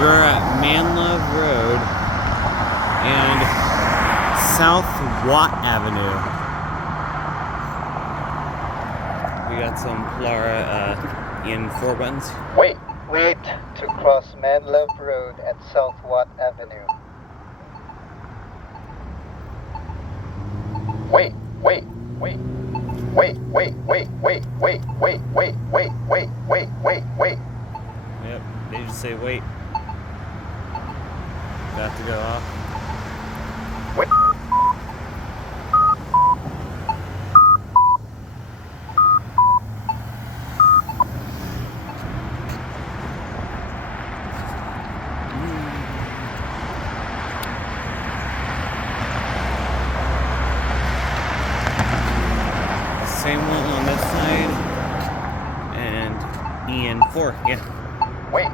We're at Manlove Rd and South Watt Avenue. We got some Polara EN4 buttons. Wait to cross Manlove Rd at South Watt Avenue. Wait. Yep, they just say wait. Got to go off. Wait. Same one on this side, and EN4, yeah. Wait.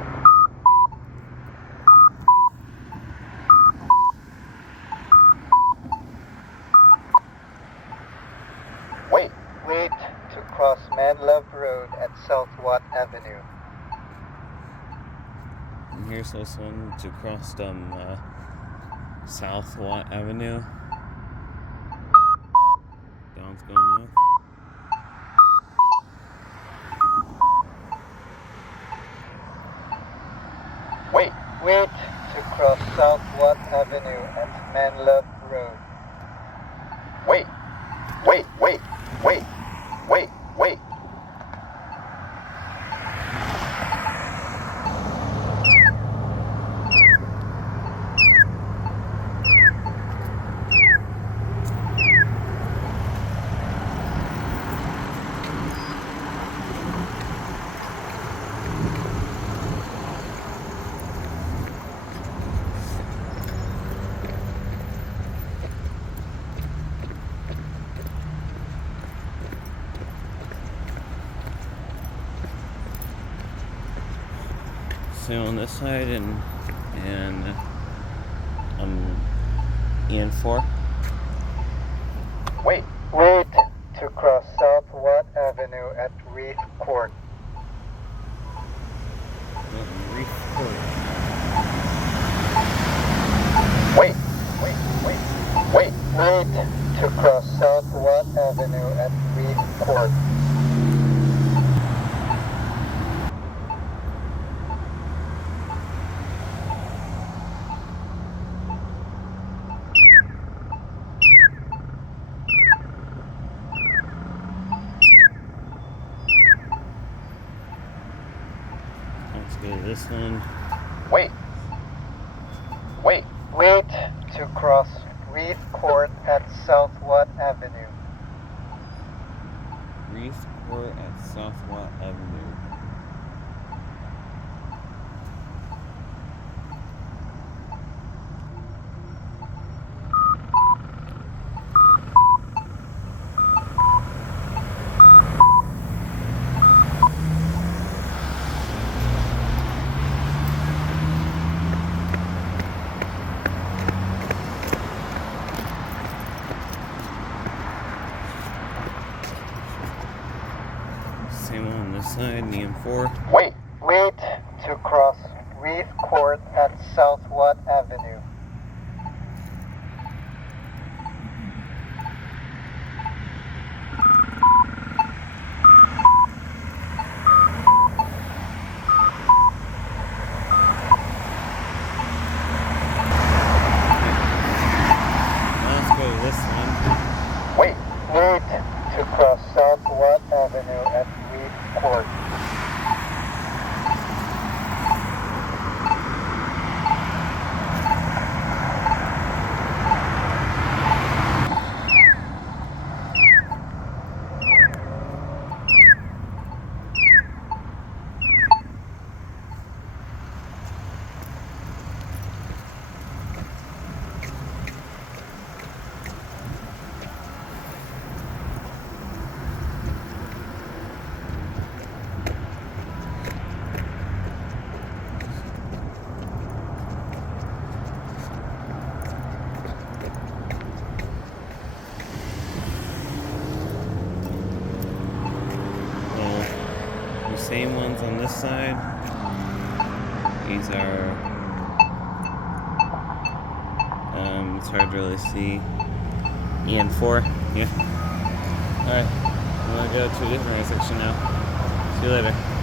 Wait to cross Manlove Rd at South Watt Avenue. And here's this one to cross South Watt Avenue. Dawn's going off. Wait to cross South Watt Avenue at Manlove Rd. Wait. Same on this side and on EN4. Wait to cross South Watt Avenue at Reef Court. Reef Court. Wait to cross South Watt Avenue at Reef Court. Let's go to this one. Wait to cross Reef Court at South Watt Avenue. Reef Court at South Watt Avenue. Same one on this side, EN4. Wait to cross Reef Court at South Watt Avenue. Let's go to this one. Wait to cross South Watt Avenue at Reef Court. Same ones on this side. These are It's hard to really see. EN4, yeah. Alright, I'm gonna go to a different intersection now. See you later.